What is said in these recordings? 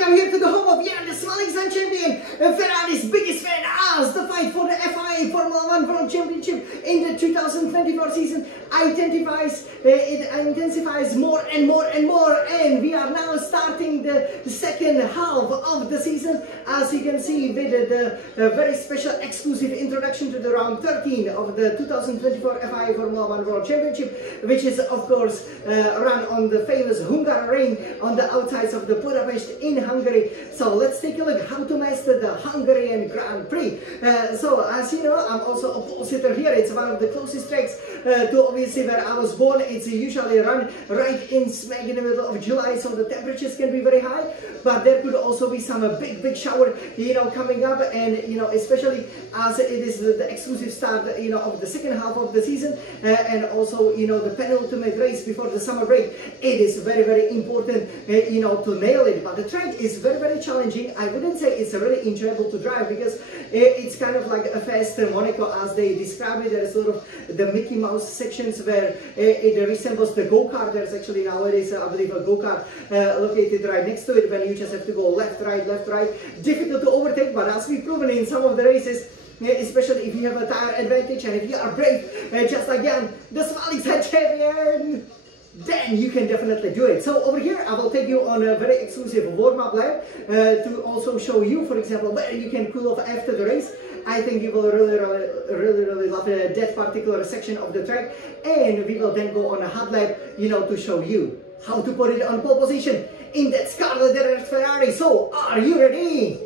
welcome here to the home of the smiling sun champion, Ferrari's biggest fan, as the fight for the FIA Formula 1 World Championship in the 2024 season intensifies more and more and more, and we are now starting the second half of the season, as you can see, with the very special exclusive introduction to the round 13 of the 2024 FIA Formula 1 World Championship, which is of course run on the famous Hungarian on the outsides of the Budapest in Hungary. So let's take a look how to master the Hungarian Grand Prix. So as you know, I'm also a pole sitter here. It's one of the closest tracks to obviously where I was born. It's usually run right in smack in the middle of July, so the temperatures can be very high, but there could also be some big shower, coming up, and especially as it is the exclusive start, of the second half of the season, and also the penultimate race before the summer break. It is very important, to nail it. But the track is very challenging. I wouldn't say it's really enjoyable to drive, because it's kind of like a fast Monaco as they describe it. There's sort of the Mickey Mouse sections where it resembles the go-kart. There's actually nowadays, I believe, a go-kart located right next to it, when you just have to go left, right. Difficult to overtake, but as we've proven in some of the races, especially if you have a tire advantage and if you are brave, just like Jan, the smiling sun champion, then you can definitely do it. So over here, I will take you on a very exclusive warm-up lap to also show you, for example, where you can cool off after the race. I think you will really love that particular section of the track, and we will then go on a hot lap, to show you how to put it on pole position in that scarlet red Ferrari. So, are you ready?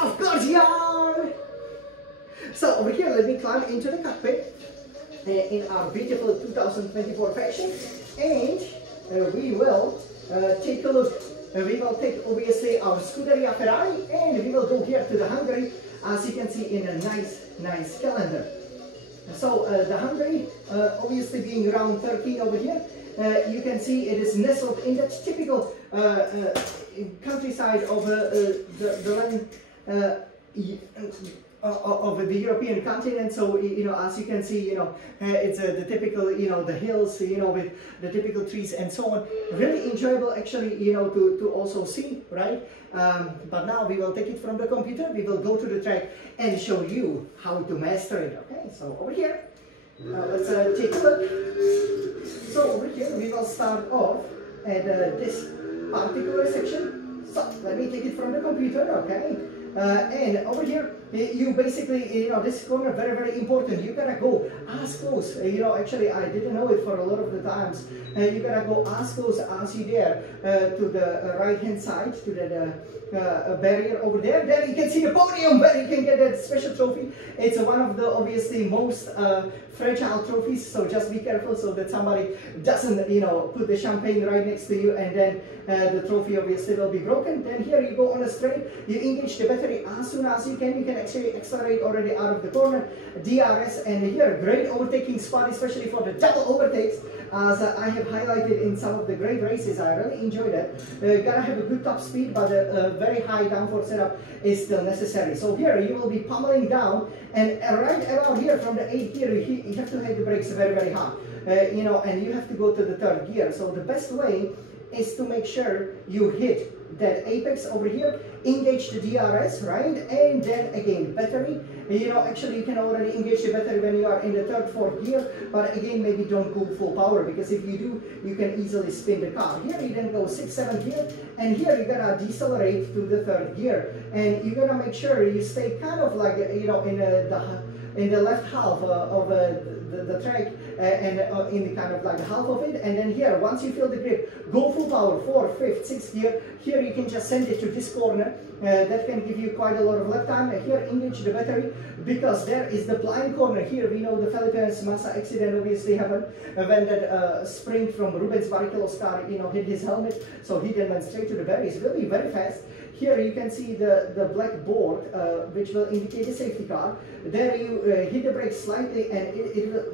Of course you are! So over here, let me climb into the cockpit in our beautiful 2024 fashion, and we will take a look. We will take obviously our Scuderia Ferrari, and we will go here to the Hungary, as you can see in a nice calendar. So the Hungary, obviously being round 13 over here, you can see it is nestled in that typical countryside of the land of the European continent. So as you can see, it's the typical, the hills, with the typical trees and so on. Really enjoyable actually, to also see, right? But now we will take it from the computer. We will go to the track and show you how to master it. Okay, so over here, let's take a look. So over here we will start off at this particular section. So let me take it from the computer. Okay. And over here, you basically, this corner, very important. You gotta go as close. Actually, I didn't know it for a lot of the times. You gotta go as close as you dare to the right-hand side, to the barrier over there. There you can see the podium where you can get that special trophy. It's one of the obviously most fragile trophies, so just be careful so that somebody doesn't, put the champagne right next to you, and then the trophy obviously will be broken. Then here you go on a straight, you engage the battery as soon as you can. You can actually accelerate already out of the corner, DRS, and here great overtaking spot, especially for the double overtakes, as I have highlighted in some of the great races. I really enjoy that. Gotta have a good top speed, but a very high downforce setup is still necessary. So here you will be pummeling down, and right around here from the 8th gear, you have to hit the brakes very hard, and you have to go to the 3rd gear. So the best way is to make sure you hit that apex over here, engage the DRS, right, and then again battery. Actually you can already engage the battery when you are in the 3rd, 4th gear, but again maybe don't go full power, because if you do, you can easily spin the car. Here you then go 6th, 7th gear, and here you're gonna decelerate to the 3rd gear, and you're gonna make sure you stay kind of like in the left half of the track, and in the kind of like the half of it. And then here, once you feel the grip, go full power, 4th, 5th, 6th gear. Here you can just send it to this corner. That can give you quite a lot of lap time. Here engage the battery, because there is the blind corner. Here we know the Felipe's Massa accident obviously happened when that sprint from Rubens Barrichello's car hit his helmet, so he then went straight to the barriers. Really very fast. Here you can see the black board, which will indicate the safety car. There you hit the brake slightly, and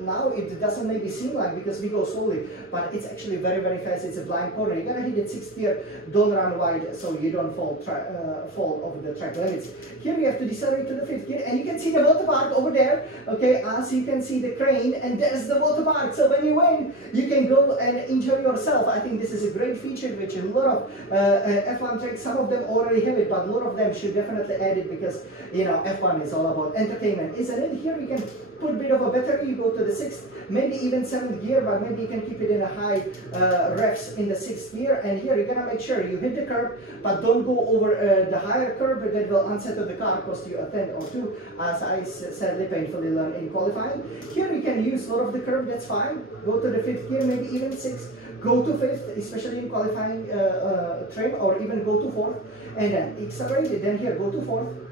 now it doesn't maybe seem like because we go slowly, but it's actually very, very fast. It's a blind corner. You gotta hit it 6th gear, don't run wide so you don't fall over the track limits. Here we have to decelerate to the 5th gear, and you can see the water park over there. Okay, as you can see the crane, and there's the water park. So when you win, you can go and enjoy yourself. I think this is a great feature which a lot of F1 tracks, some of them already have it, but a lot of them should definitely add it because, you know, F1 is all about entertainment, isn't it? Here you can put a bit of a battery, you go to the 6th, maybe even 7th gear, but maybe you can keep it in a high revs in the 6th gear. And here you're gonna make sure you hit the curb, but don't go over the higher curb, that will unsettle the car, cost you a 10 or 2, as I sadly painfully learned in qualifying. Here you can use a lot of the curb, that's fine. Go to the 5th gear, maybe even 6th, go to 5th, especially in qualifying trim, or even go to 4th, and then accelerate it. Then here, go to 4th.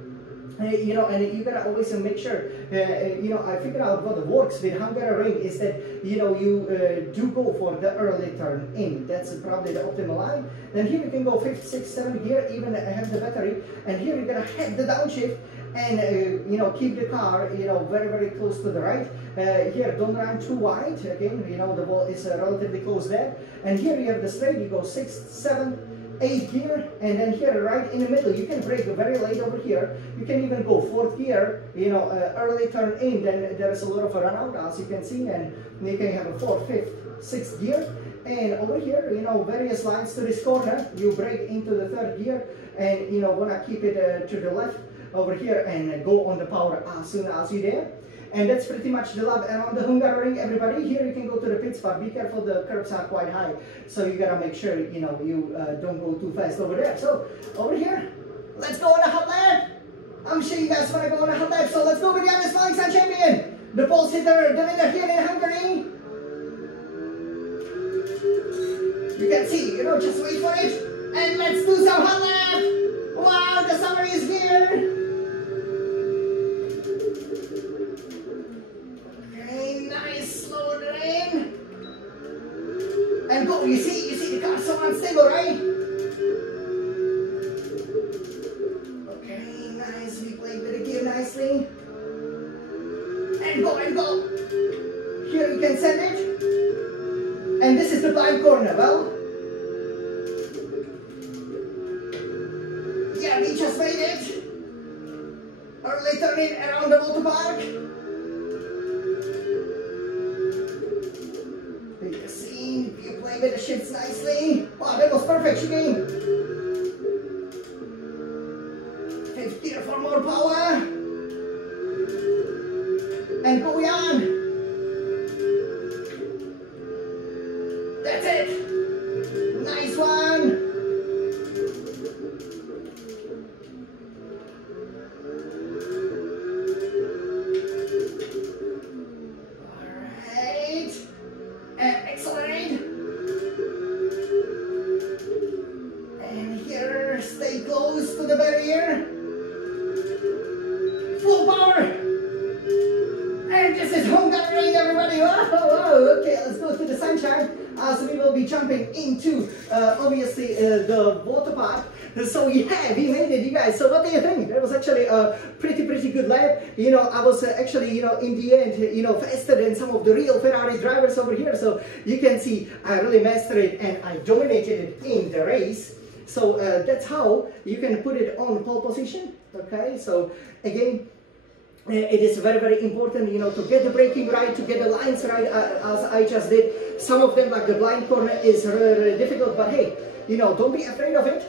You know, and you gotta always make sure, you know, I figured out what works with Hungarian is that, you know, you do go for the early turn in. That's probably the optimal line. Then here you can go 5th, 6th, 7th gear, even have the battery. And here you're gonna hit the downshift and, you know, keep the car, you know, very, very close to the right. Here, don't run too wide. Again, you know, the ball is relatively close there. And here you have the straight, you go 6th, 7th, 8th gear, and then here right in the middle you can brake very late over here. You can even go 4th gear, you know, early turn in, then there's a lot of a run out as you can see, and you can have a 4th, 5th, 6th gear. And over here, you know, various lines to this corner, you brake into the 3rd gear, and you know, wanna keep it to the left over here and go on the power as soon as you're there. And that's pretty much the lap around the Hungarian ring, everybody. Here you can go to the pits, but be careful, the curbs are quite high. So you gotta make sure, you know, you don't go too fast over there. So, over here, let's go on a hot lap. I'm sure you guys wanna go on a hot lap, so let's go with the other Smiling Sun champion, the pole sitter, the winner here in Hungary. You can see, you know, just wait for it. And let's do some hot lap. Wow, the summer is here. And go, you see the car so unstable, right? Okay, nice, we played with the gear nicely. And go, and go. Here you can send it. And this is the blind corner, well. Yeah, we just made it. Early turning around the water park. With the shifts nicely. Wow, that was perfect, Shiggy. 5th gear for more power. And go on. That's it. Nice one. Alright. And accelerate. Stay close to the barrier. Full power. And this is Hungarian, everybody. Whoa. Okay, let's go to the sunshine as we will be jumping into obviously the water park. So yeah, we made it, you guys. So what do you think? That was actually a pretty good lap. You know, I was actually, you know, in the end, you know, faster than some of the real Ferrari drivers over here. So you can see I really mastered it and I dominated it in the race. So that's how you can put it on pole position. Okay, so again, it is very important, you know, to get the braking right, to get the lines right, as I just did. Some of them, like the blind corner, is really difficult, but hey, you know, don't be afraid of it.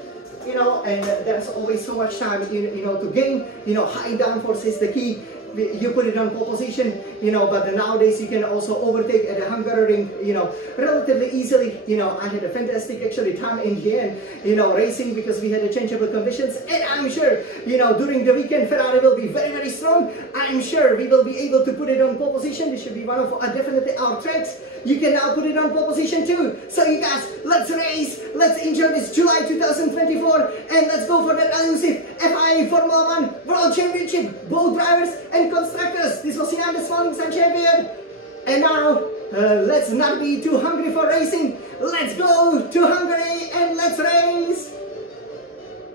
You know, and there's always so much time, you know, to gain. You know, high downforce is the key. You put it on pole position, you know, but nowadays you can also overtake at the Hungarian, you know, relatively easily. You know, I had a fantastic actually time in the end, you know, racing, because we had a changeable conditions, and I'm sure, you know, during the weekend Ferrari will be very strong. I'm sure we will be able to put it on pole position. This should be one of definitely our tracks. You can now put it on pole position too. So you guys, let's race, let's enjoy this July 2024, and let's go for that elusive FIA Formula 1 World Championship, both drivers and constructors. This was Jan, the Smiling Sun champion. And now, let's not be too hungry for racing. Let's go to Hungary and let's race.